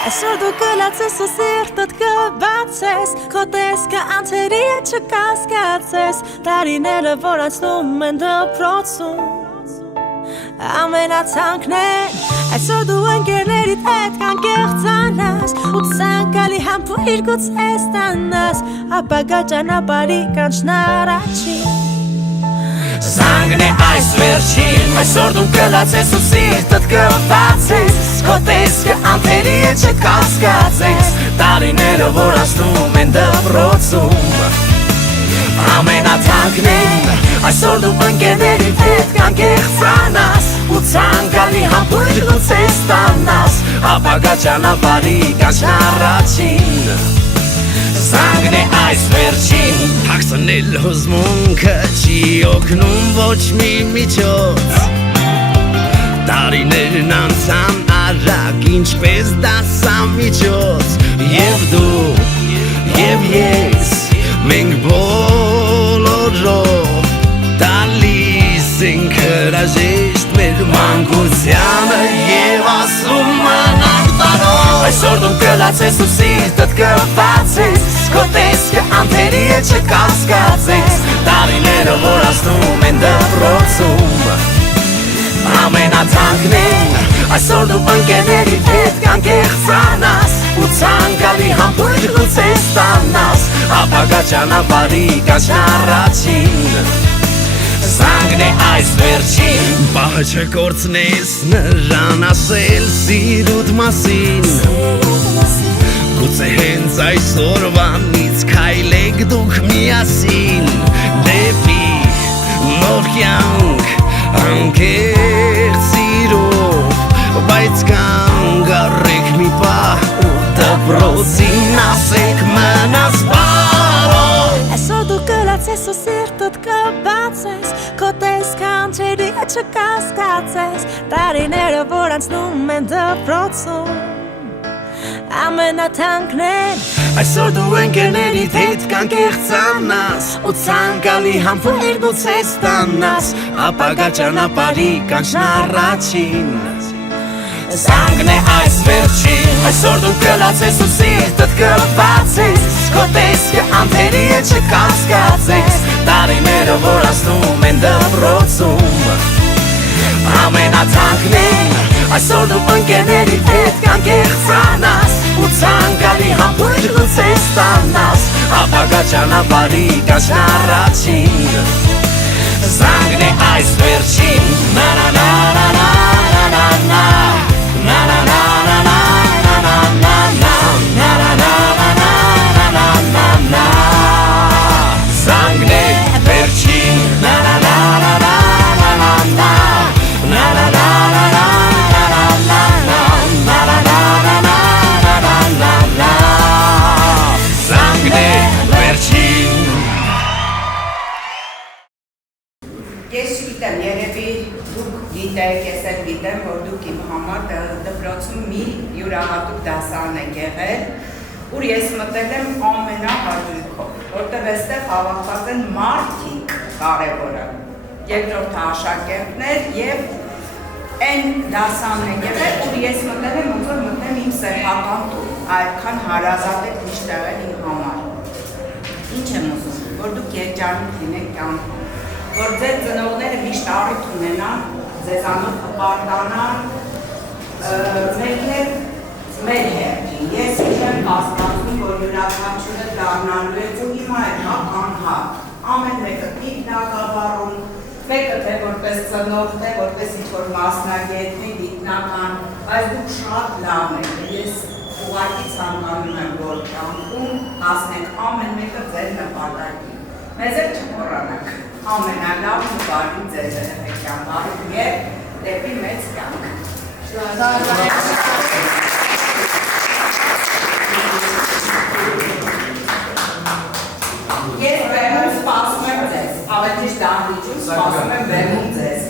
Այսօր դու կլացես ու սիրտդ կբացես Քո տեսքը անցերի է չկասկածես Տարիները որ անցնում են դպրոցում Ամենացանկներ Այսօր դու ընկերներիդ հետ կանկեղծանաս Ու ցանկալի համբույր գուցե ստանաս Ապագա ճանապարհի կանչն առաջին Զանգն է այս վերջին Այսօր դու կլացես ու սիրտդ կբացես Քո տեսքը անթերի է չկասկածես Տարիները որ անցնում են դպրոցում Ամենաթանկն Այսօր դու ընկերներիդ հետ կանկեղծանաս Ու ցանկալի համբույր գուցե ստանաս Ապագա ճանապարհի կանչն առաջին Զանգն է այս վերջին Հագցնել հուզմունքը չի օգնում ոչ մի միջոց Տարիներն անցան արագ ինչպես դասամիջոց Եվ դու, և ես, մենք բոլորով Տալիս ենք հրաժեշտ մեր մանկությանը Եվ ասում մնանք տարով Այսօր դու կլացես ու սիրտդ կբացես Քո տեսքը անթերի է չկասկածես Տարիները որ անցնում են դպրոցում Ամենաթանկն Այսօր դու ընկերներիդ հետ կանկեղծանաս Ու ցանկալի համբույր գուցե ստանաս Ապագա ճանապարհի կանչն առաջին Զանգն է այս վերջին Պահը չկորցնես նրան ասել սիրուդ մասին Գուցե հենց այսօրվանից քայլեք դուք միասին Դեպի նոր կյանք անկեղծ սիրով Բայց կանգ առեք մի պահ ու դպրոցին ասեք մնաս բարով Այսօր դու կլացես ու սիրտդ կբացես Քո տեսքը անցերի է չկասկածես Տարիները որ անցնում են դպրոցում Ամենաթանկն Այսօր դու ընկերներիդ հետ կանկեղծանաս Ու ցանկալի համբույր գուցե ստանաս Ապագա ճանապարհի կանչն առաջին Զանգն է այս վերջին Այսօր դու կլացես ու սիրտդ կբացես Քո տեսքը անթերի է չկասկածես Տարիները որ անցնում են դպրոցում Ամենաթանկն Այսօր դու ընկերներիդ հետ կանկեղծանաս Ու ցանկալի համբույր գուցե ստանաս Ապագա ճանապարհի կանչն առաջին Զանգն է այս վերջին Na-na-na-na-na-na-na-na Na-na-na-na-na-na-na-na-na-na-na-na Զանգն է վերջին Na-na-na-na-na-na-na-na Ես չգիտեմ, երևի դուք գիտեք, ես էլ գիտեմ, որ դուք իմ համար դպրոցում մի յուրահատուկ դասարան եք եղել, ուր ես մտել եմ ամենահաճույքով, որտեղ այստեղ հավաքված են մարդիկ կարևորը, երկրորդ աշակերտներ եւ այն դասարանն եք եղել, ուր ես մտել եմ ոնց որ մտնեմ իմ սեփական տուն, այդքան հարազատ եք միշտ եղել իմ համար։ Ինչ եմ ուզում, որ դուք երջանիկ լինեք կյանքում։ Որ ձեր ծնողները միշտ առիթ ունենան, ձեզանով հպարտանան, մենք էլ մեր հերթին։ Ես չեմ կասկածում, որ յուրաքանչյուրը դառնալու է ու հիմա էլ անհատ։ Ամեն մեկը դիպնակավարում, մեկը թե որպես ծնող, թե որպես ինչ-որ մասնագետ, թե գիտնական, բայց դուք շատ լավն եք։ Ես ուղղակի ցանկանում եմ, որ կյանքում հասնենք ամեն մեկը ձեր նպատակին։ Մեզ էլ չմոռանաք։ Ամենալավ ու բարի ձեզ երեխեքյան բարիք և դեպի մեծ կյանք։ Ես բեմում սպասում եմ ձեզ, ավելի ճիշտ դահլիճում սպասում եմ բեմում ձեզ։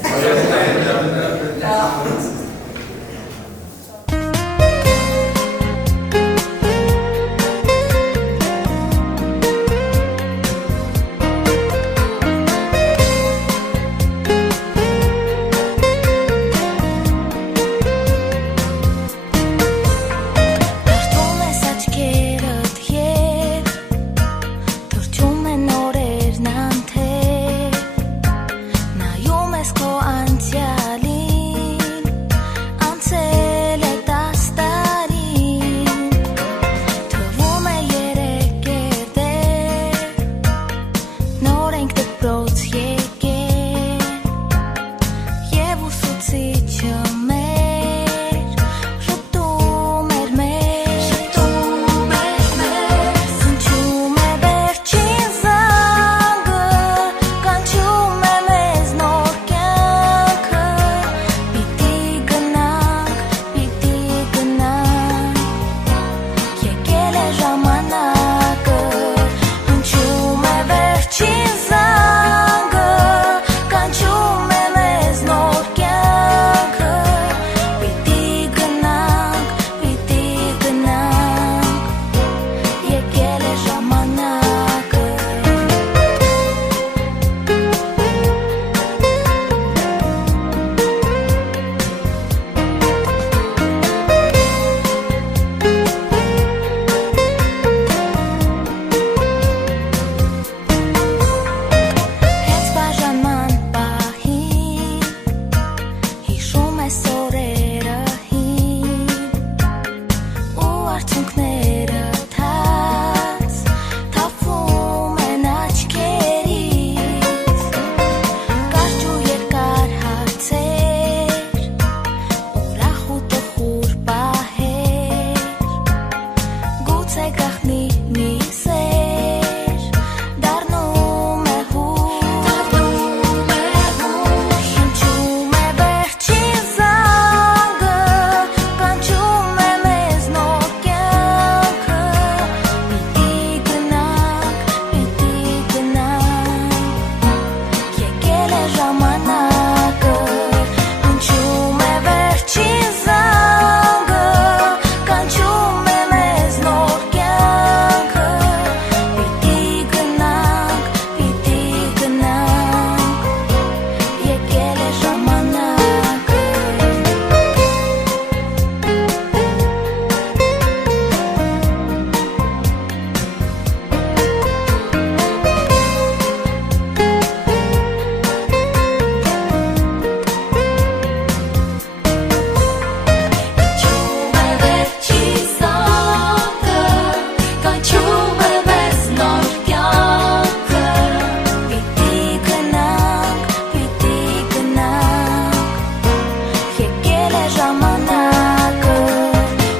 ժամանակը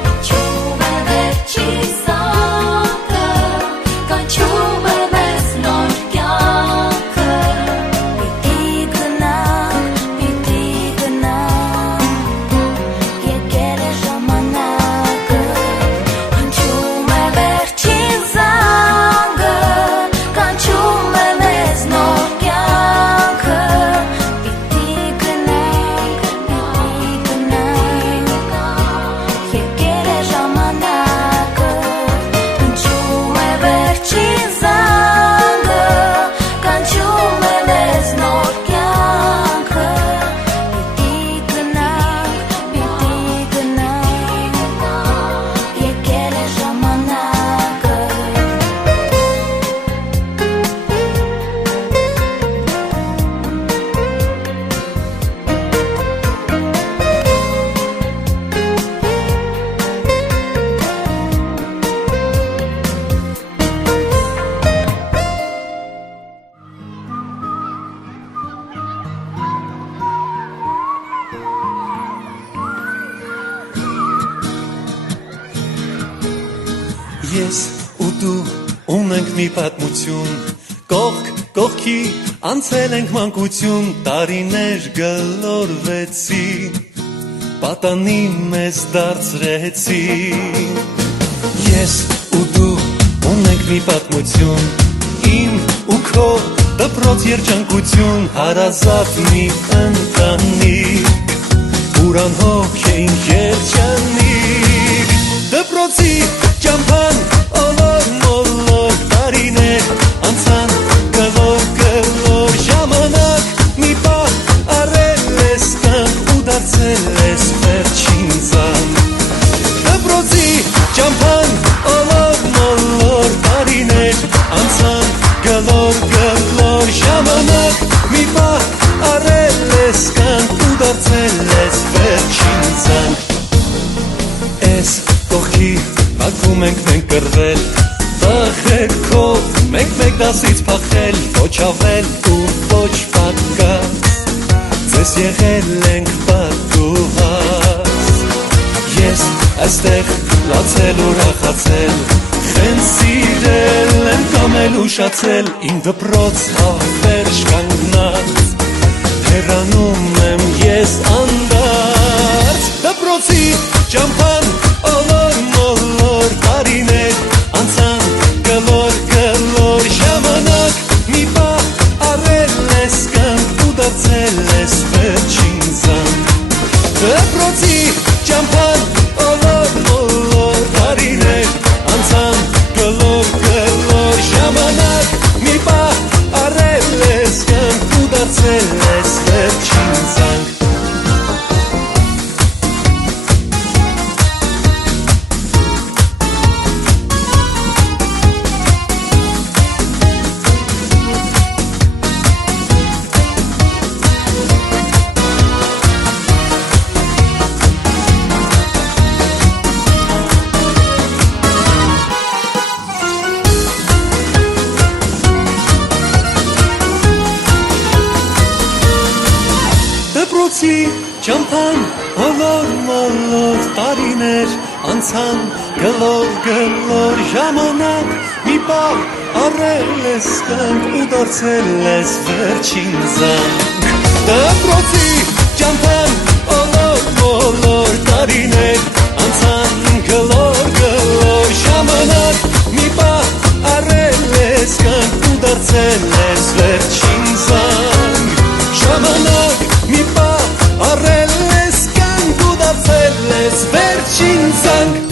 Կանչում է վերջի զանգը Կանչում է մեզ նոր կյանքը Պիտի գնանք Եկել է ժամանակը Կանչում է վերջի զանգը Կանչում է մեզ նոր կյանքը Պիտի գնանք Եկել է ժամանակը Կանչում է վերջի զանգը Կանչում է մեզ նոր կյանքը Պիտի գնանք Եկել է ժամանակը Ես ու դու ունենք մի պատմություն Կողք կողքի անցել ենք մանկություն Տարիներ գլորվեցի Պատանի մեզ դարձրեցի Ես ու դու ունենք մի պատմություն Իմ ու քո դպրոց երջանկություն Հարազատ մի ընտանիք Ուրան հոգ էին երջանիկ Դպրոցի ճամփան Ոլոր մոլոր տարիներ Անցան գլոր ժամանակ Մի պահ առել ես կյանք Ու դարձել ես վերջին զանգ Դպրոցի ճամփան Ոլոր մոլոր տարիներ Անցան գլոր ժամանակ Մի պահ առել ես կյանք Ու դարձել ես վերջին զանգ Ես կողքի Ակվում ենք մենք կրվել Տախերքով մեկ դասից փախել Ոչ ավել ու ոչ պակաս Ձեզ եղել ենք պատուհաս Ես այստեղ լացել ու ռախացել Խեն սիրել եմ կամել ուշացել Իմ դպրոց հավերժ կանգնած Հեռանում եմ ես անդարձ Դպրոցի ճամփան Ոլոր մոլոր տարիներ Անցան գլոր ժամանակ Մի պահ առել ես կյանք Ու դարձել ես վերջին զանգ Դպրոցի ճամփան Ոլոր մոլոր տարիներ Անցան գլոր ժամանակ Մի պահ առել ես կյանք Ու դարձել ես վերջին զանգ Դպրոցի ճամփան Ոլոր մոլոր տարիներ Անցան գլոր ժամանակ Մի պահ առել ես կյանք Ու դարձել ես վերջին զանգ Դպրոցի ճամփան Ոլոր մոլոր տարիներ Անցան գլոր ժամանակ Մի պահ առել ես կյանք Ու դարձել ես վերջին զանգ Ժամանակ մի պահ առել ես կյանք Ու դարձել ես վերջին զանգ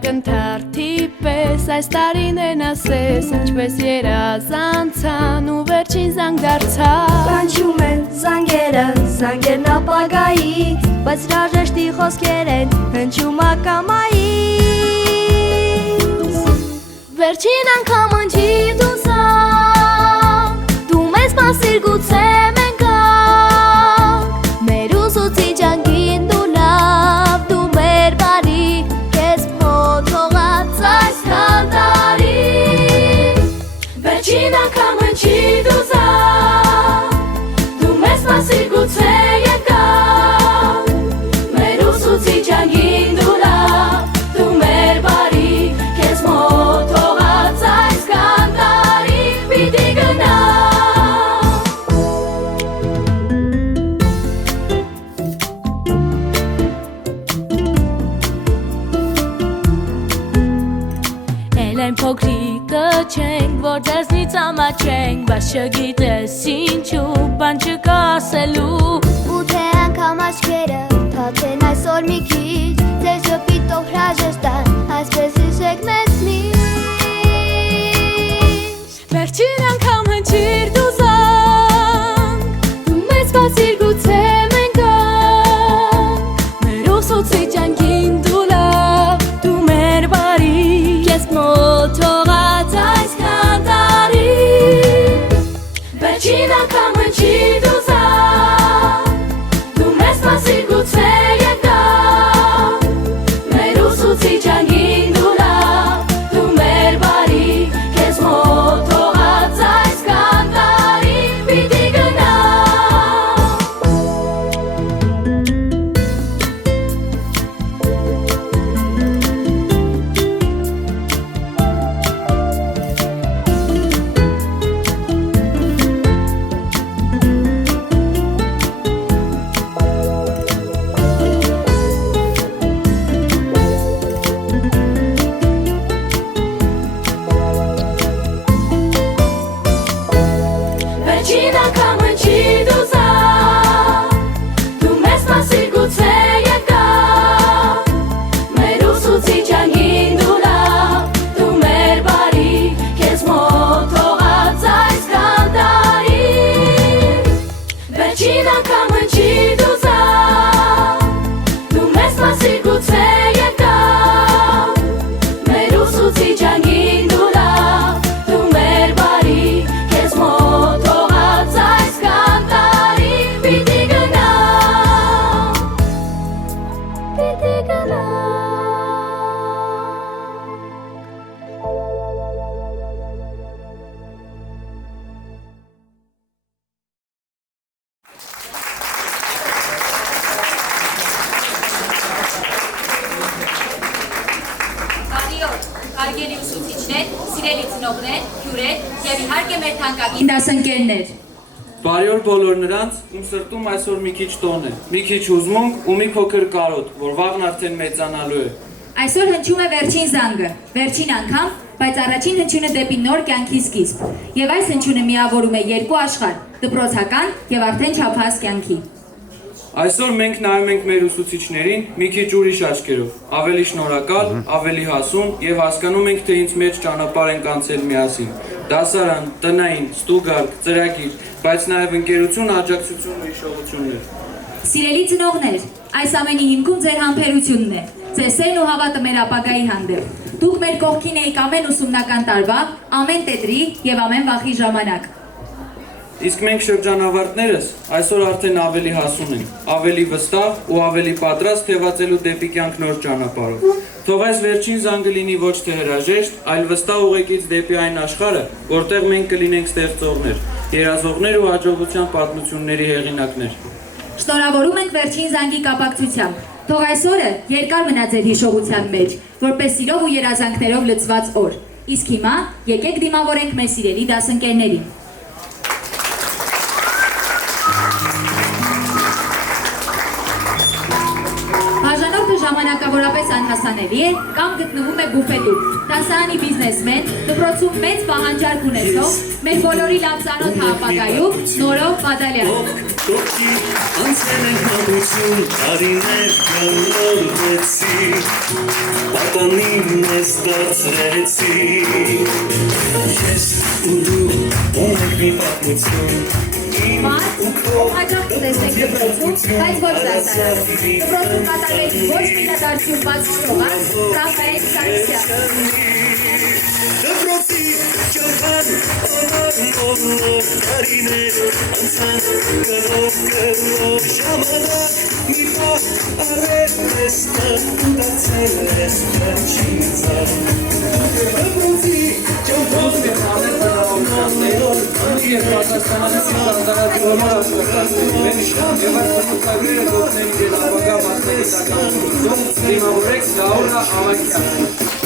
ակնթարթի պես այս տարիներն ասես ինչպես երազանցան ու վերջին զանգ դարձավ Կանչում են զանգերն ապագայի բայց հրաժեշտի խոսքեր են հնչում ակամայից Վերջին անգամ ընչի դու զանգ դու մեզ մասիր գուցե մենք գանք մեր ուսուցիչ անկին դու լավ դու մեր բարի քեզ փոթողած այս քանդարի Վերջին անգամ ընչի դու զանգ դու մեզ մասիր գուցե եկավ մեր ուսուցիչ անկին դու լավ դու մեր բարի քեզ փոթողած այս քանդարի պիտի գնա Են փոքրիկը չենք, որ ձեզնից ամաչենք, բայց չգիտես ինչու, բան չկա ասելու Ու թե անգամ աչքերը թաթեն այսօր մի քիչ Ձեզ ժպիտով հրաժեշտան այսպես հիշեք մեզ միշտ Վերջին անգամ հնչիր դու զանգ, դու մեզ բացիր գուցե մենք գանք Մեր ուսուցիչ անկին դու լավ, դու մեր բարի, քեզ մոթողած այս քանդարի Վերջին անգամ հնչիր դու զանգ, դու մեզ բացիր գուցե եկավ Մեր ուսուցիչ անկին դու լավ, դու մեր բարի, քեզ մոթողած այս քանդարի պիտի գնա Վերջին անգամ հնչի դու զանգ, դու մեզ մասիր գուցե եկավ Մեր ուսուցիչ անկին դու լավ, դու մեր բարի, քեզ մոթողած այս քանդարի Վերջին անգամ հնչի դու զանգ, դու մեզ մասիր գուցե եկավ Մեր ուսուցիչ անկին դու լավ, դու մեր բարի, քեզ մոթողած այս քանդարի պիտի գնա Պիտի գնա Բարի օր, հարգելի ուսուցիչներ, սիրելի ծնողներ, հյուրեր եւ իհարկե մեր թանկագին դասընկերներ։ Բարի օր բոլոր նրանց, ում սրտում այսօր մի քիչ տոն է, մի քիչ հուզմունք ու մի փոքր կարոտ, որ վաղն արդեն մեծանալու է։ Այսօր հնչում է վերջին զանգը, վերջին անգամ, բայց առաջին հնչյունը դեպի նոր կյանքի սկիզբ։ Եվ այս հնչյունը միավորում է երկու աշխարհ՝ դպրոցական եւ արդեն չափահաս կյանքի։ Այսօր մենք նայում ենք մեր ուսուցիչներին մի քիչ ուրիշ աչքերով, ավելի շնորհակալ, ավելի հասուն եւ հասկանում ենք, թե ինձ մեջ ճանապարհ ենք անցել միասին։ Դասարան, տնային, ստուգարկ, ծրագիր, բայց նաեւ ընկերություն, աջակցություն ու հիշողություններ։ Սիրելի ծնողներ, այս ամենի հիմքում ձեր համբերությունն է, ձեր սերն ու հավատը մեր ապագայի հանդեպ։ Դուք մեր կողքին եք ամեն ուսումնական տարվա, ամեն տետրի եւ ամեն վախի ժամանակ։ Իսկ մենք շրջանավարտներս այսօր արդեն ավելի հասուն ենք, ավելի վստահ ու ավելի պատրաստ թևածելու դեպի կյանք նոր ճանապարհով։ Թող այս վերջին զանգը լինի ոչ թե հրաժեշտ, այլ վստահ ուղեկից դեպի այն աշխարհը, որտեղ մենք կլինենք ստեղծողներ, երազողներ ու հաջողության պատմությունների հեղինակներ։ Շնորհավորում ենք վերջին զանգի կապակցությամբ։ Թող այս օրը երկար մնա ձեր հիշողության մեջ, որպես սիրով ու երազանքներով լցված օր։ Իսկ հիմա եկեք դիմավորենք մեր սիրելի դասընկերներին։ Բաժանորդը ժամանակավորապես անհասանելի է կամ գտնվում է բուֆետում։ Դասարանի բիզնեսմեն, դպրոցում մեծ պահանջարկ ունեցող, մեր բոլորի լավ ծանոթ ապագայում Նորո Բադալյան։ Կողքի անցել են համություն տարիներ գլորվեցի Պատանին ես դարձրեցի Ես ու դու ունենք մի պատմություն Մարդ, հաջող կտեսնեք դպրոցում, բայց ոչ դասարանում։ Դպրոցում կատարվեց ոչ միլադարձություն բաց չթողած Ռաֆայել Սարգսյան։ Դպրոցի ճամփան օր տարիներ անցան գլոր ժամանակ մի պահ արել ես դարձել ես վերջին ձայն Դպրոցի ճամփան Ես պատասխանատվություն տանտարացիոնալ աշխատանքներ եւ այս ծնոտագրերը գտնեն իր ապագա մասնագիտական կուրսում դիմավորեք Լաուրա Ավակյան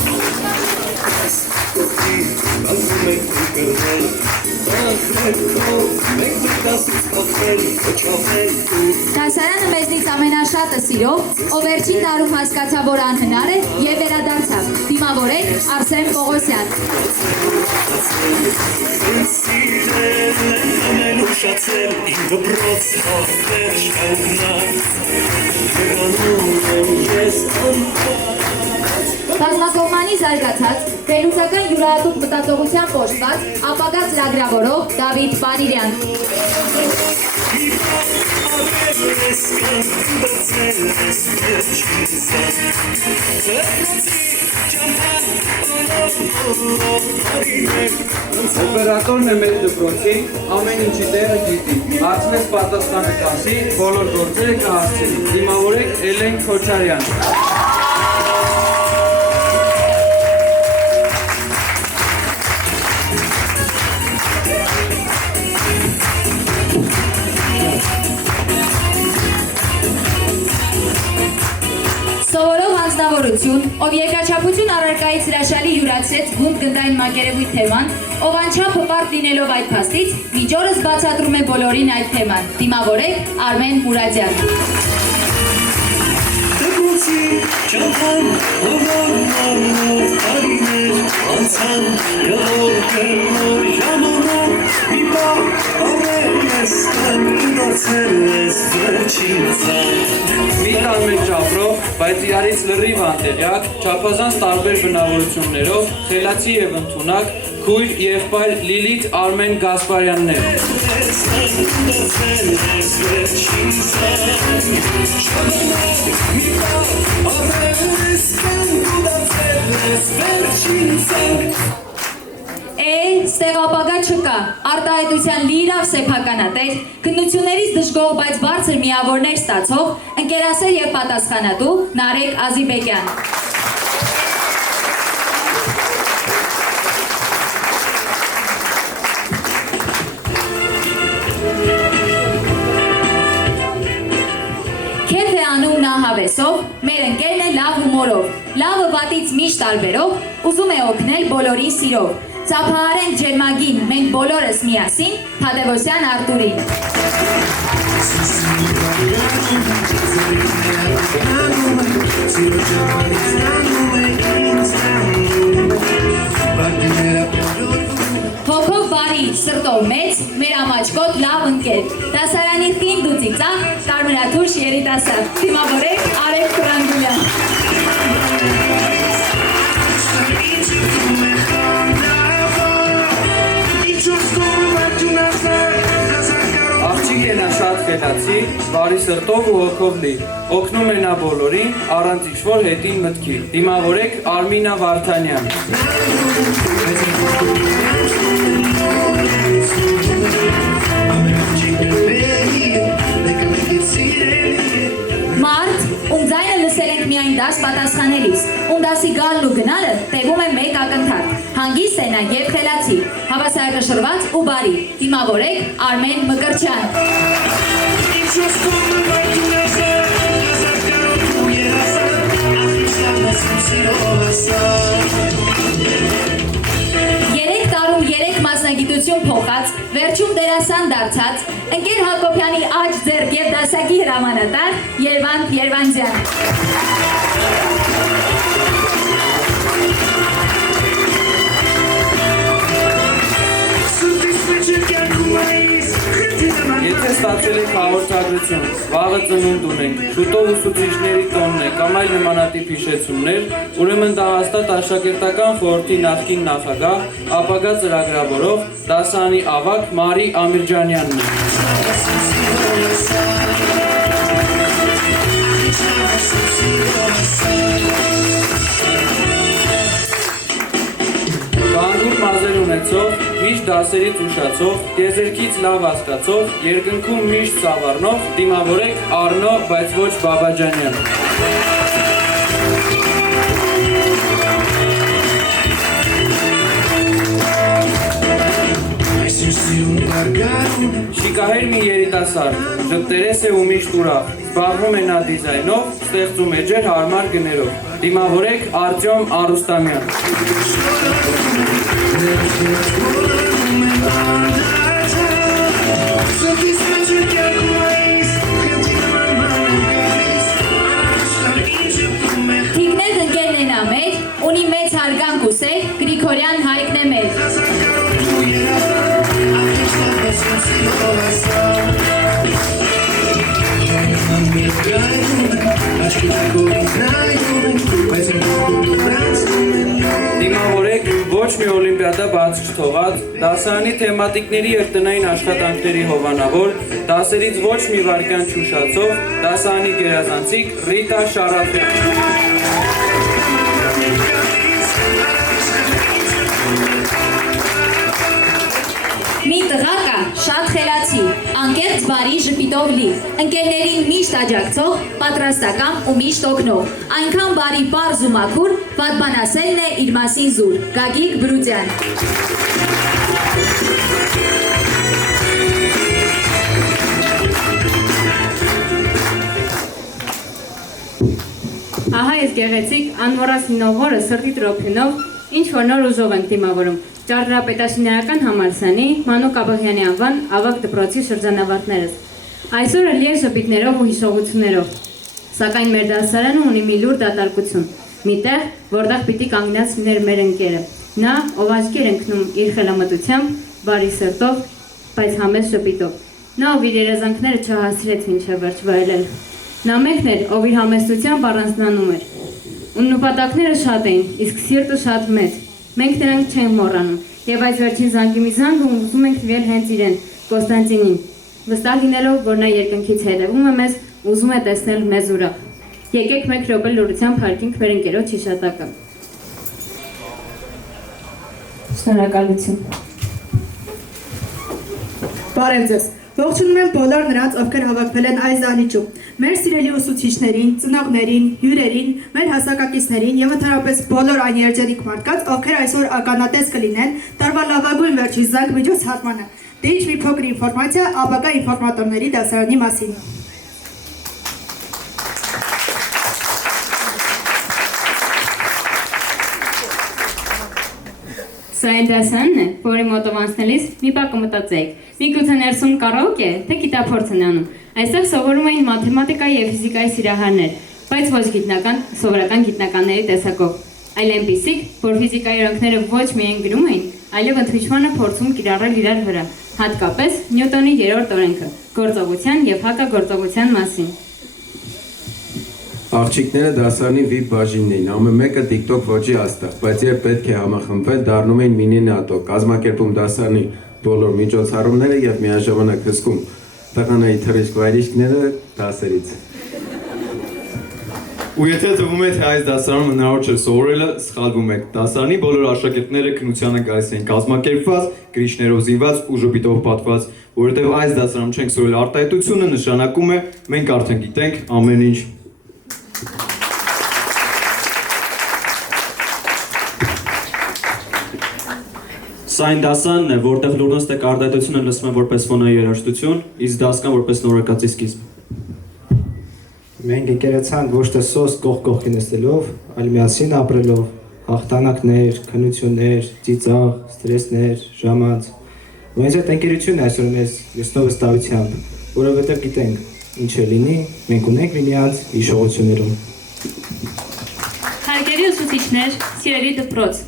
Դասարանը մեզնից ամենաշատը սիրով, ով վերջին տարում հասկացավ, որ անհնար է եւ վերադարձավ։ Դիմավորեք Արսեն Պողոսյան։ Ուշացել իմ դպրոց հաղթեր շաղնակ ես Բազմակողմանի զարգացած, վերլուծական յուրահատուկ մտածողության պոշտված, ապագա ծրագրավորող Դավիթ Պանիրյան։ Օպերատորն է մեր դպրոցի, ամեն ինչի տեղը գիտի, հարցնես պատասխանը կասի, բոլոր գործերը կհարցնի, դիմավորեք Էլեն Քոչարյան։ Սովորող անձնավորություն, ով երկրաչափություն առարկայից հրաշալի յուրացրեց գունդ գնդային մակերևույթ թեման, ով անչափ հպարտ լինելով այդ փաստից, մինչ օրս բացատրում է բոլորին այդ թեման։ Դիմավորեք Արմեն Մուրադյան։ Դպրոցի ճամփան օր տարիներ անցան գլոր ժամանակ մի պահ արել ես դարձել ես վերջին ձայն Մի տան մեջ ճապրով, բայց իրարից լրիվ անտեղյակ, չափազանց տարբեր բնավորություններով, խելացի եւ ընդունակ, քույր եղբայր Լիլիթ Արմեն Գասպարյաններ։ Ստեղ ապագա չկա, արտահայտության լիիրավ սեփականատեր, քննություններից դժգոհ, բայց բարձր միավորներ ստացող, ընկերասեր եւ պատասխանատու Նարեկ Ազիբեկյան։ Քեֆ է անում նա հավեսով, մեր ընկերն է լավ հումորով, լավը վատից միշտ տարբերով, ուզում է օգնել բոլորին սիրով։ Ծափահարենք ջերմագին, մենք բոլորս միասին, Թադևոսյան Արտուրին։ Հոգով բարի, սրտով մեծ, մեր ամաչկոտ լավ ընկեր, դասարանի խինդ ու ծիծաղ, կարմրաթուշ երիտասարդ, դիմավորեք Արեգ Տուրանգուլյան։ Աղջիկն է շատ խելացի, բարի սրտով ու հոգով լի, օգնում է նա բոլորին, առանց ինչ-որ հետին մտքի, դիմավորեք Արմինա Վարդանյան։ Մարդ, ում ձայնը լսել ենք միայն դաս պատասխանելիս, ում դասի գալն ու գնալը տևում է մեկ ակնթարթ, հանգիստ է նա և խելացի, հավասարակշռված ու բարի, դիմավորեք Արմեն Մկրտչյան։ Երեք տարում երեք մասնագիտություն փոխած, վերջում դերասան դարձած, ընկեր Հակոբյանի աջ ձեռք և դասակի հրամանատար Երվանդ Երվանդյան։ Եթե ստացել եք հաղորդագրություն, վաղը ծնունդ ունենք, շուտով ուսուցիչների տոնն է կամ այլ նմանատիպ հիշեցումներ, ուրեմն դա հաստատ աշակերտական խորհրդի նախկին նախագահ, ապագա ծրագրավորող, դասարանի ավագ Մարի Ամիրջանյանն է։ Կանգուր մազեր ունեցող, միշտ դասերից ուշացող, տիեզերքից լավ հասկացող, երկնքում միշտ ծավառնող, դիմավորեք Արնո, բայց ոչ Բաբաջանյան։ Շիկահեր մի երիտասարդ, ժպտերես է ու միշտ ուրախ, զբաղվում է նա դիզայնով, ստեղծում էջեր հարմար գներով։ Դիմավորեք Արտյոմ Արուստամյան։ Թիկնետ ընկերն են ամեր, ունի մեծ հարգանք ու սեր, Գրիգորյան Հայկն է մեր։ Դիմավորեք ոչ մի օլիմպիադա բաց չթողած, դասարանի թեմատիկների և տնային աշխատանքների հովանավոր, դասերից ոչ մի վայրկյան չուշացող, դասարանի գերազանցիկ Ռիտա Շարաֆյան։ Մի տղա կա, շատ խելացի, անկեղծ բարի ժպիտով լի, ընկերներին միշտ աջակցող, պատրաստական ու միշտ օգնող, այնքան բարի պարզ ու մաքուր, պատմասելն է իր մասին զուր, Գագիկ Բրուտյան։ Ահա ես գեղեցիկ, անմոռաց նովորը սրտի տրոփյունով, ինչ որ նոր ուժով ենք դիմավորում։ Ճարտարապետաշինարական համալսանի Մանուկ Աբաղյանի անվան ավագ դպրոցի շրջանավարտներս։ Այսօրը լի է ժպիտներով ու հիշողություններով։ Սակայն մեր դասարանը ունի մի լուր դատարկություն։ Միտեղ, որտեղ պիտի կանգնած լիներ մեր ընկերը։ Նա, ով աչքի էր ընկնում իր խելամտությամբ, բարի սրտով, բայց համեստ ժպիտով։ Նա, ով իր երազանքները չհասցրեց մինչև վերջ վայելել։ Նա մեկն էր, ով իր համեստությամբ առանձնանում էր։ Ու նպատակները շատ էին, իսկ սիրտը շատ մեծ։ Մենք նրանք չենք մոռանում, եւ այս վերջին զանգի մի զանգը ուզում ենք տվել հենց իրեն, Կոստանտինին, վստահ լինելով, որ նա երկնքից հետևում է մեզ, ուզում է տեսնել մեզ ուրախ։ Եկեք մեկ րոպե լուրությամբ հարգենք մեր ընկերոջ հիշատակը։ Շնորհակալություն։ Բարև ձեզ։ Ողջունում եմ բոլոր նրանց, ովքեր հավաքվել են այս դահլիճում։ Մեր սիրելի ուսուցիչներին, ծնողներին, հյուրերին, մեր հասակակիցներին եւ ընդհանրապես բոլոր այն երջանիկ մարդկանց, ովքեր այսօր ականատես կլինեն տարվա լավագույն վերջին զանգ միջոցառմանը։ Դե ինչ մի փոքր ինֆորմացիա ապագա ինֆորմատորների դասարանի մասին։ Սա այն դասարանն է, որի մոտով անցնելիս մի պահ կմտածեիք, միգուցե ներսում կարաոկե է, թե գիտափորձ են անում։ Այստեղ սովորում էին մաթեմատիկայի և ֆիզիկայի սիրահարներ, բայց ոչ գիտնական, սովորական գիտնականների տեսակով, այլ այնպիսիք, որ ֆիզիկայի օրենքները ոչ միայն գրում էին, այլև ընդմիջմանը փորձում կիրառել իրար վրա, հատկապես Նյուտոնի երրորդ օրենքը, գործողության և հակագործողության մասին։ Աղջիկները դասարանի VIP բաժինն էին, ամեն մեկը TikTok ոճի աստղ, բայց երբ պետք է համախմբվել, դառնում էին մինի նատո, կազմակերպում դասարանի բոլոր միջոցառումները եւ միաժամանակ հսկում տղաների թռիչք վայրիչքները դասերից։ Ու եթե թվում է, թե այս դասարանում հնարավոր չէ սովորելը, սխալվում եք։ Դասարանի բոլոր աշակերտները քննությանը գալիս են կազմակերպված, գրիչներով զինված ու ժպիտով պատված, որովհետև այս դասարանում չենք սովորել արտահայտությունը, նշանակում է մենք արդեն գիտենք ամեն ինչ։ Սա այն դասարանն է, որտեղ լուրնստեք արտահայտությունը լսվում է որպես ֆոնային երաժշտություն, իսկ դասկան որպես նորակացի սկիզբ։ Մենք եկեղեցանք ոչ թե սոս կողքի նստելով, այլ միասին ապրելով, հաղթանակներ, քննություններ, ծիծաղ, ստրեսներ, ժամանց։ Ու հենց այդ ընկերությունն այսօր մեզ լցնող վստահությամբ, որովհետև գիտենք, ինչ է լինի, մենք ունենք միմյանց հիշողություններում։ Հարգելի ուսուցիչներ, սիրելի դպրոց,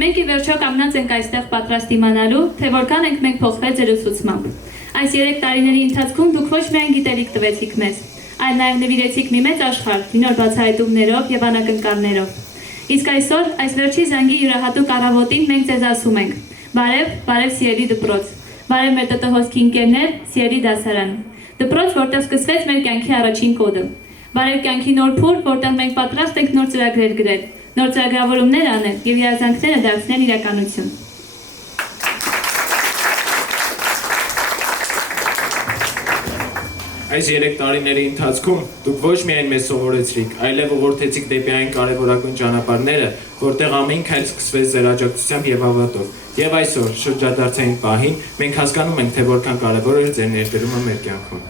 մենք ի վերջո կանգնած ենք այստեղ պատրաստ իմանալու, թե որքան ենք մենք փոխվել ձեր ուսուցմամբ։ Այս 3 տարիների ընթացքում դուք ոչ միայն գիտելիք տվեցիք մեզ, այլ նաև նվիրեցիք մի մեծ աշխարհ նոր բացահայտումներով եւ անակնկալներով։ Իսկ այսօր այս վերջի զանգի յուրահատուկ առավոտին մենք ձեզ ասում ենք. բարև, բարև սիրելի դպրոց, բարև մեր տտհոսքի ընկերներ, սիրելի դասարան։ Դպրոց, որտեղ սկսվեց մեր կյանքի առաջին կոդը։ Բարև կյանքի նոր փուլ, որտեղ մենք պատրաստ ենք նոր ծրագրեր գրել, նոր ծրագրավորումներ անել եւ երազանքները դարձնել իրականություն։ Այս 3 տարիների ընթացքում դուք ոչ միայն մեզ սովորեցրիք, այլև ուղղորդեցիք դեպի այն կարևորագույն ճանապարհները, որտեղ ամեն քայլ սկսվեց ձեր աջակցությամբ եւ հավատով։ Եվ այսօր շրջադարձային պահին մենք հասկանում ենք, թե որքան կարևոր էր ձեր ներդրումը մեր կյանքում։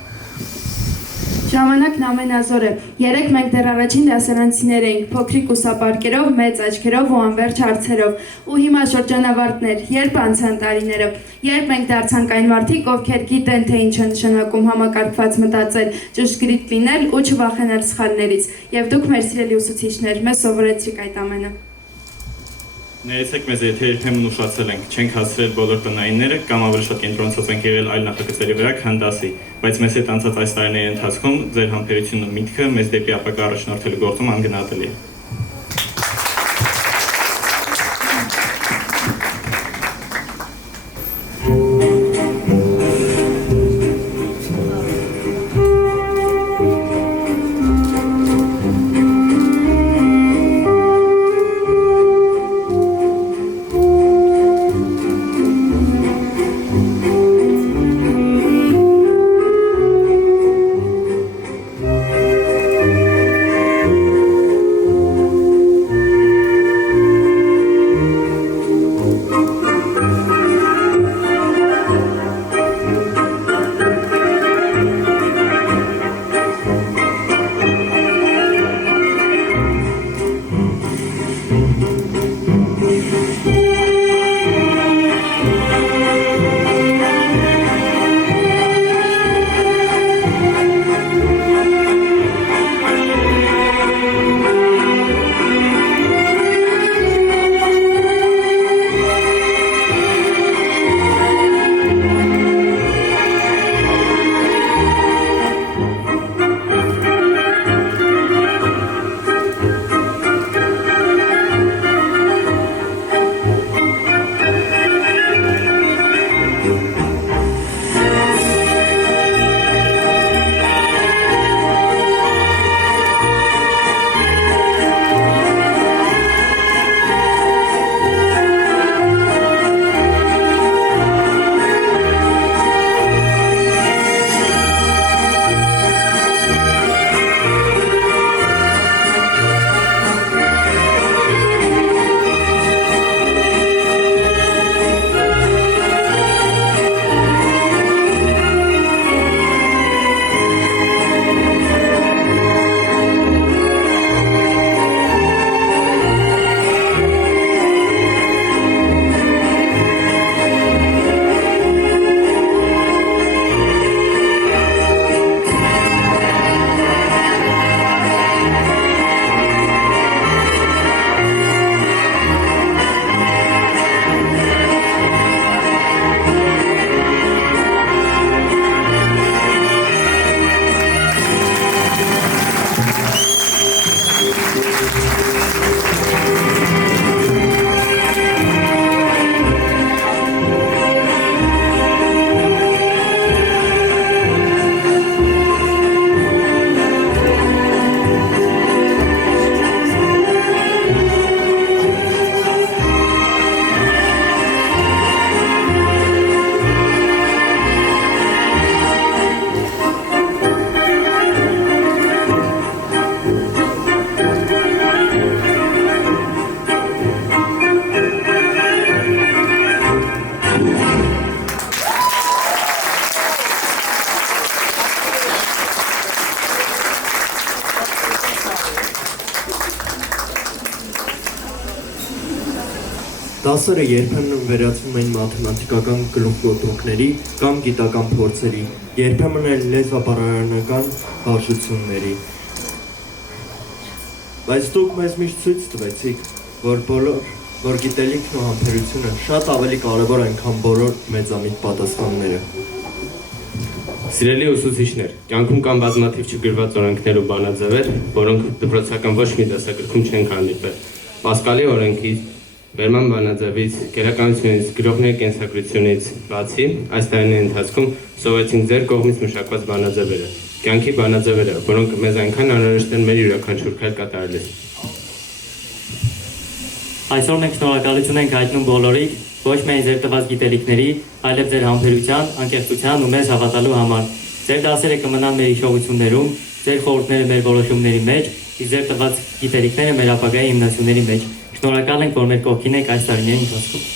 Ժամանակն ամենազոր է։ Երեք մենք դեռ առաջին դասարանցիներ էինք, փոքրիկ ուսապարկերով, մեծ աչքերով ու անվերջ հարցերով։ Ու հիմա շրջանավարտներ, երբ անցան տարիները, երբ մենք դարձանք այն մարդիկ, ովքեր գիտեն, թե ինչ է նշանակում համակարգված մտածել, ճշգրիտ լինել ու չվախենալ սխալներից։ Եվ դուք մեր սիրելի ուսուցիչներ, մեզ սովորեցրիք այդ ամենը։ Ներեցեք մեզ, եթե երբեմն ուշացել ենք, չենք հասցրել բոլոր տնայինները կամ ավելի շատ կենտրոնացած ենք եղել այլ նախագծերի վրա, քան դասի, բայց մեզ հետ անցած այս տարիների ընթացքում ձեր համբերությունը ու միտքը մեզ դեպի ապագա առաջնորդելու գործում անգնահատելի է։ Դասերը երբեմն վերածվում են մաթեմատիկական գլուխգործոքների կամ գիտական փորձերի, երբեմն էլ լեզվաբառարանական հարժությունների։ Բայց դուք մեզ միշտ ցույց տվեցիք, որ գիտելիքն ու համբերությունը շատ ավելի կարևոր են, քան բոլոր մեծամիտ պատասխանները։ Սիրելի ուսուցիչներ, կյանքում կան բազմաթիվ չգրված օրենքներ ու բանաձևեր, որոնք դպրոցական ոչ մի դասագրքում չեն հանդիպել։ Պասկալի օրենքից, Վերման բանաձևից, գերականությունից, գրողների կենսագրությունից բացի, այս տարիների ընթացքում սովորեցինք ձեր կողմից մշակված բանաձևերը, կյանքի բանաձևերը, որոնք մեզ այնքան անհրաժեշտ են մեր յուրաքանչյուր քայլ կատարելիս։ Այսօր մենք շնորհակալություն ենք հայտնում բոլորիդ, ոչ միայն ձեր տված գիտելիքների, այլև ձեր համբերության, անկեղծության ու մեզ հավատալու համար։ Ձեր դասերը կմնան մեր հիշողություններում, ձեր խորհուրդները մեր որոշումների մեջ, իսկ ձեր տված գիտելիքները մեր ապագայի հիմնասյուների մեջ։ Շնորհակալ ենք, որ մեր կողքին եք այս տարիների ընթացքում։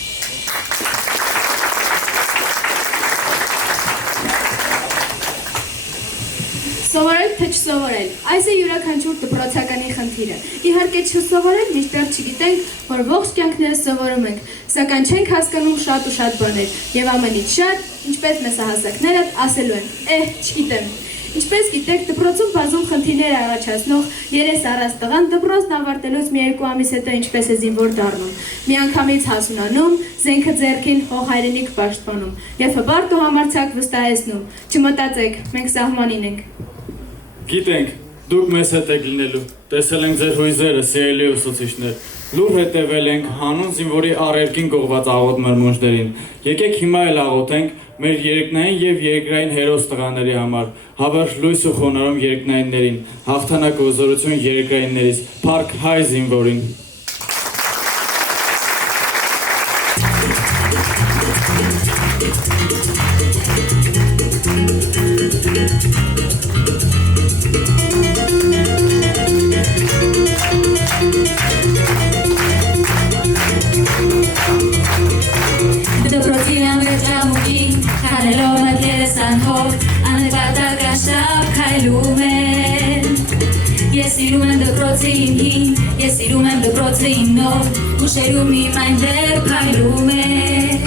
Սովորել թե չսովորել, այս է յուրաքանչյուր դպրոցականի խնդիրը։ Իհարկե չսովորել, մինչդեռ չգիտենք, որ ողջ կյանքները սովորում ենք, սակայն չենք հասկանում շատ ու շատ բաներ, եւ ամենից շատ, ինչպես մեծահասակները ասելու են, չգիտեմ։ Ինչպես գիտեք, դպրոցում բազում խնդիրներ առաջացնող 3 առած տղան դպրոցն ավարտելուց մի 2 ամիս հետո ինչպես է զինվոր դառնում, միանգամից հասունանում, զենքը ձեռքին հող հայրենիք պաշտպանում եւ հպարտ ու համարձակ վստահեցնում։ Չմտածեք, մենք սահմանին ենք։ Գիտենք, դուք մեզ հետ եք լինելու, տեսել ենք ձեր հույզերը, սիրելի ուսուցիչներ, լուր հետևել ենք հանուն զինվորի առերկին կողված աղոտ մրմունջներին։ Եկեք հիմա էլ աղոթենք մեր երկնային եւ երկրային հերոս տղաների համար, հավերժ լույս ու խոնարհում երկնայիններին, հաղթանակ ու զորություն երկրայիններից, փառք հայ զինվորին։ Ես սիրում եմ դպրոցի իմ հին, ես սիրում եմ դպրոցի իմ նոր, ուշերում իմ այնտեղ փայլում եմ։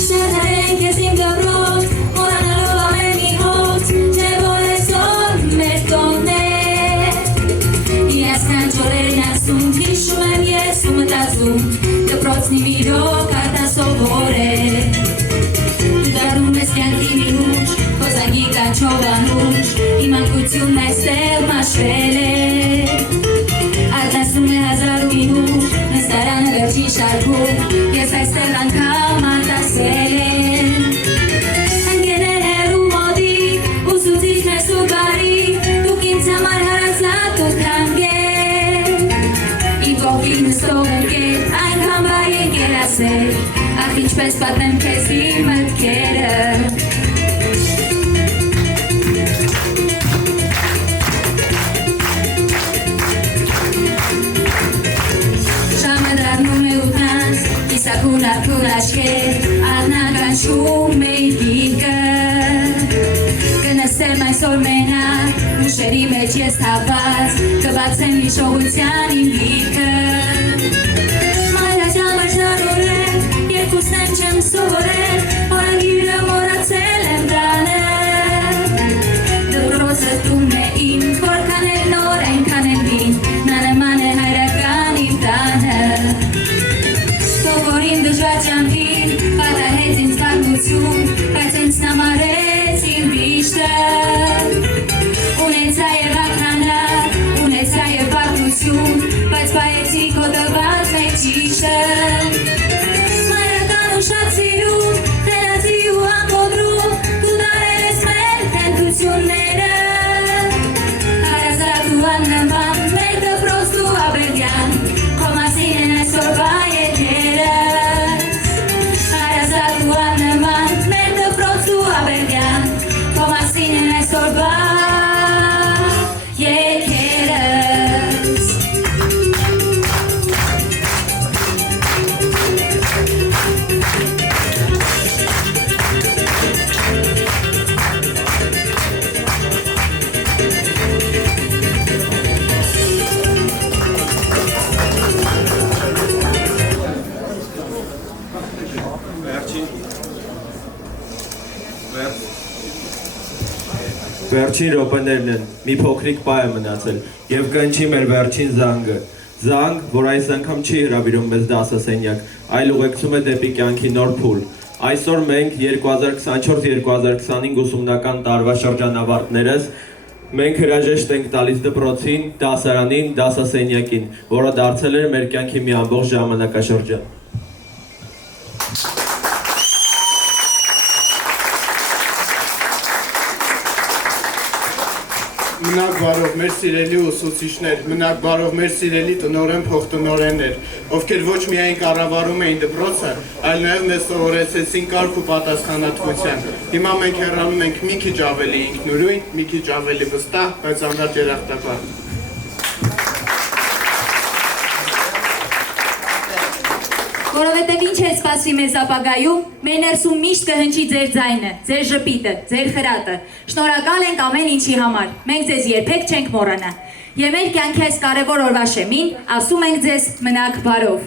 Շարժարենք ես իմ դպրոց, մոռանալով ամեն մի հոց, չէ որ այսօր մեր տոնն է։ Յասքանչյուր օրերն ասում, հիշում եմ ես ու մտածում, դպրոցն իմ իրոք արտասովոր է։ Դու դառնում ես կյանքի մի ուժ, քո զանգի կանչով անուշ, իմ անկությունն այստեղ մաշվել է։ Արտասում է 1009, մեզ տարանը վերջին շարքում, ես այստեղ անգամ արտասել եմ։ Ընկերներ հեռու մոտիկ, ուսուցիչ մեզ ու բարի, դուք ինձ համար հարազատ ու թանկ եք։ Իմ կողքին նստող ընկեր, անգամ բարի ընկեր ասել, ախ ինչպես պատմեմ քեզ իմ մտքերը։ Իսակուն արկուն աշկեր, աղնականչում էի դիրկը։ Կնստեմ այսօր մենակ, ուշերի մեջ ես թավված, կբացեմ հիշողության իմ գիրկը։ Մայրացյալ մաշնարորել, երկուսն եմ չեմ սովորել, օրագիրը մորացել եմ դանել։ Դպրոցը տունն է իմ, որքան էլ նոր այնքան էլ հին, նա նման է հայրական իմ տանը։ Որին դժվար ճամփին, պատահեց ինձ կարգություն, բայց ինձ նամարեց իմ վիշտը։ Ունեցա և հաղթանակ, ունեցա և պատմություն, բայց բայեցի քո տված մեկ ճիշտը։ Մայրական ու շատ սիրում, խելացի ու ամոդրում, դու դարել ես մեր թենքությունները։ Հարազատ ու աննման, մեր դպրոց ու Աբերդյան, քո մասին են այսօրվա եթերը։ Վերջին րոպեներն են, մի փոքրիկ պայ է մնացել եւ կընչի մեր վերջին զանգը։ Զանգ, որ այս անգամ չի հրավիրում մեզ դասասենյակ, այլ ուղեկցում է դեպի կյանքի նոր փուլ։ Այսօր մենք 2024-2025 ուսումնական տարվա շրջանավարտներս մենք հրաժեշտ ենք տալիս դպրոցին, դասարանին, դասասենյակին, որը դարձել էր մեր կյանքի մի ամբողջ ժամանակաշրջան։ Մնաք բարով մեր սիրելի ուսուցիչներ, մնաք բարով մեր սիրելի տնօրեն փոխտնօրեններ, ովքեր ոչ միայն կառավարում էին դպրոցը, այլ նաև մեզ սովորեցրեցին կարգ ու պատասխանատվության։ Հիմա մենք հեռանում ենք մի քիչ ավելի ինքնուրույն, մի քիչ ավելի վստահ, բայց անհատ երախտապահ։ Որովհետև ինչ է սպասվի մեզ ապագայում, մեր ներսում միշտ կհնչի ձեր ձայնը, ձեր ժպիտը, ձեր խրատը։ Շնորհակալ ենք ամեն ինչի համար, մենք ձեզ երբեք չենք մոռանա։ Եվ մեր կյանքի այս կարևոր օրվա շեմին ասում ենք ձեզ մնաք բարով։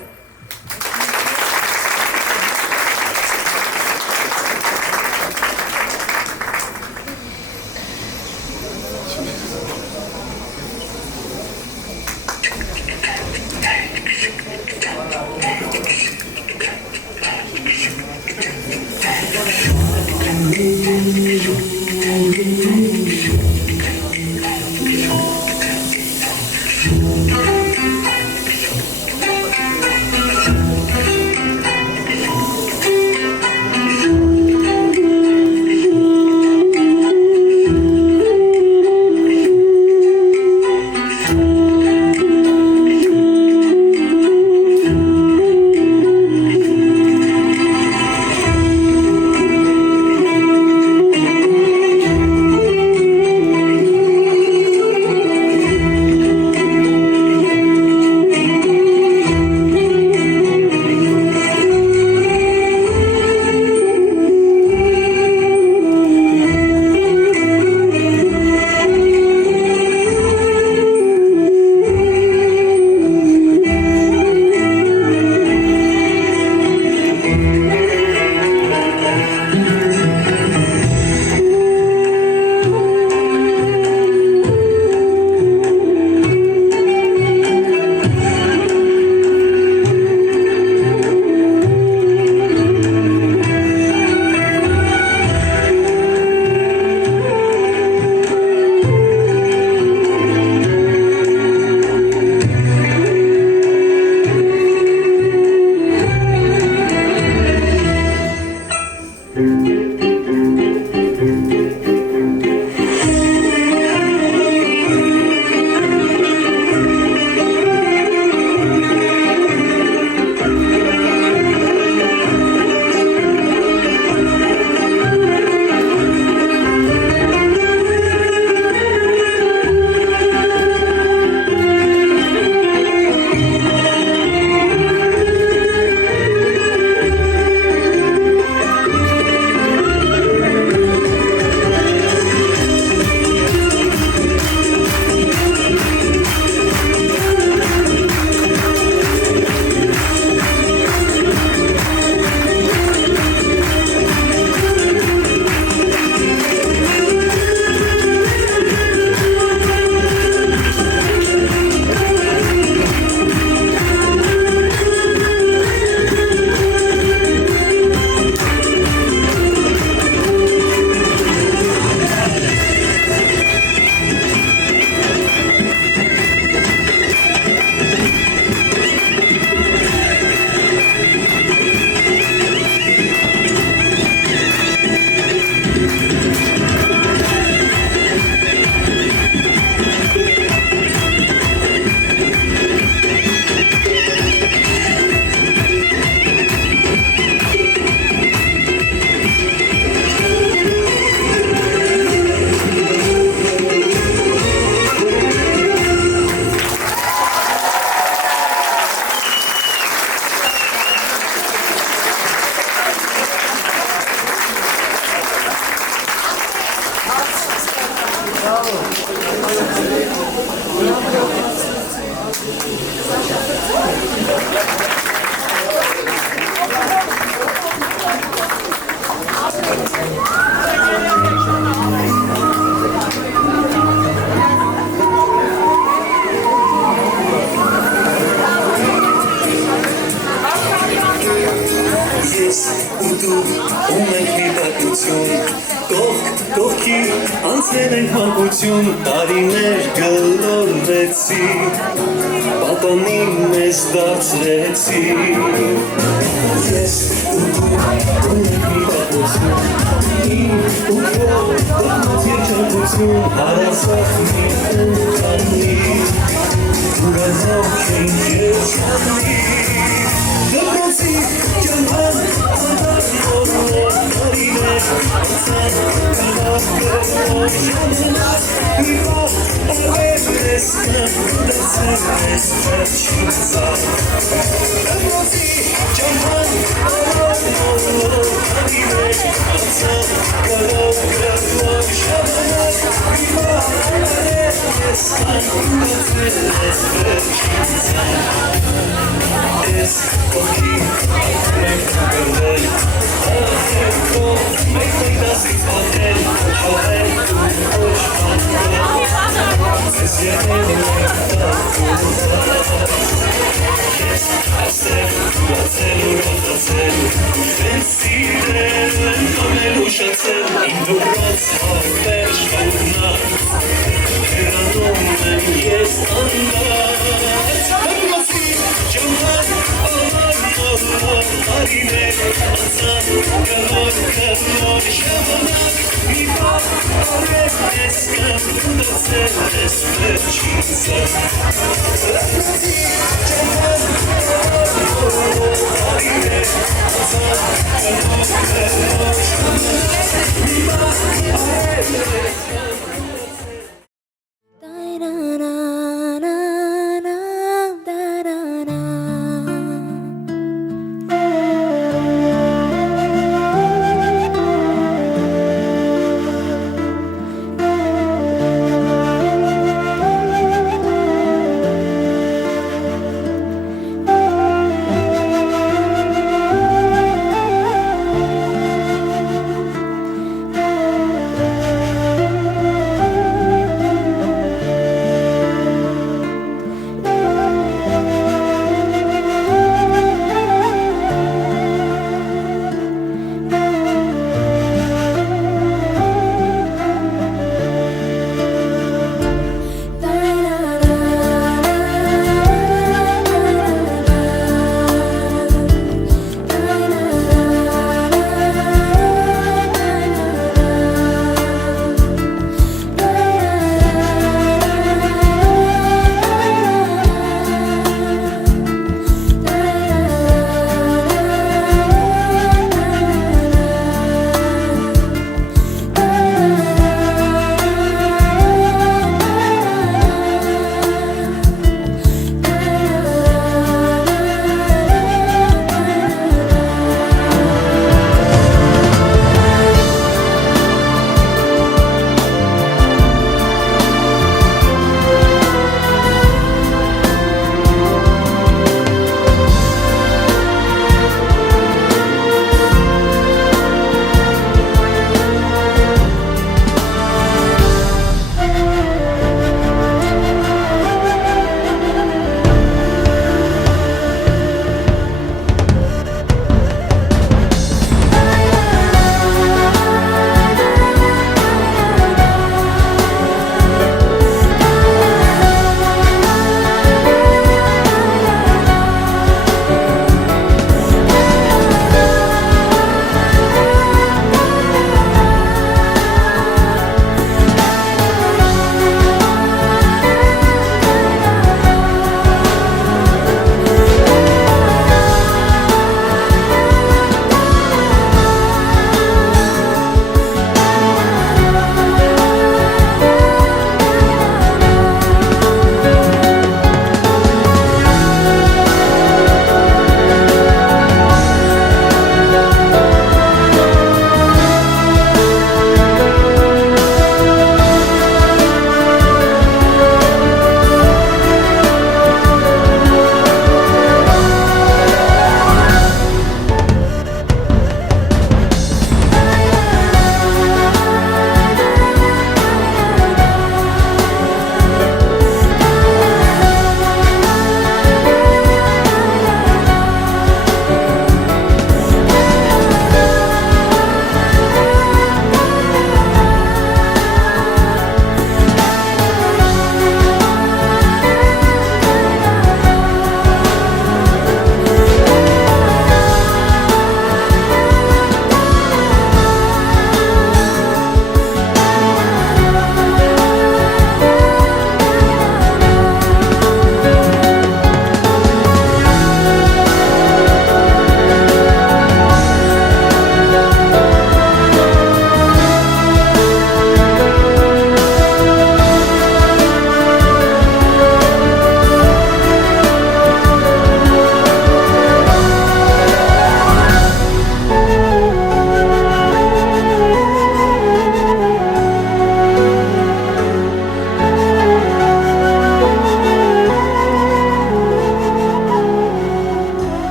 ես ու դու ու մենք մի պատմություն կողք կողքի անցել ենք մանկություն տարիներ գլորվեցի պատանին մեզ դարձրեցի ես ու դու ու մենք մի պատմություն իմ ու քո կողմած երջանկություն հարազատ մի ընկանի Ուրազով չեն երջանի Դպրոցի ճամփան անդար տարիներ անցան կլավ կրնոր ժամանակ մի պահ արվեր ես դարձել ես վերջին ծաղ Դպրոցի ճամփան անդար տարիներ անցան կլավ կրնոր ժամանակ մի պահ արվեր ես դարձել ես վերջին ծաղ Ես կողքի մենք կգրվել Ահերքո մենք դասից պատել Հողել ու ոչ պատել Ես եղել մենք տակում Ես ասել, բացել ու ռոտացել Են սիրել, են տոնել ու շացել Իմ դուրոց հավեր շողնակ Հերանում եմ ես անդած Դպրոցի ճամփան Արիներ անցան կլոր ժամանակ մի պահ արև ես կմտածել ես վերջին ծաղ Դպրոցի ճամփան Արիներ անցան կլոր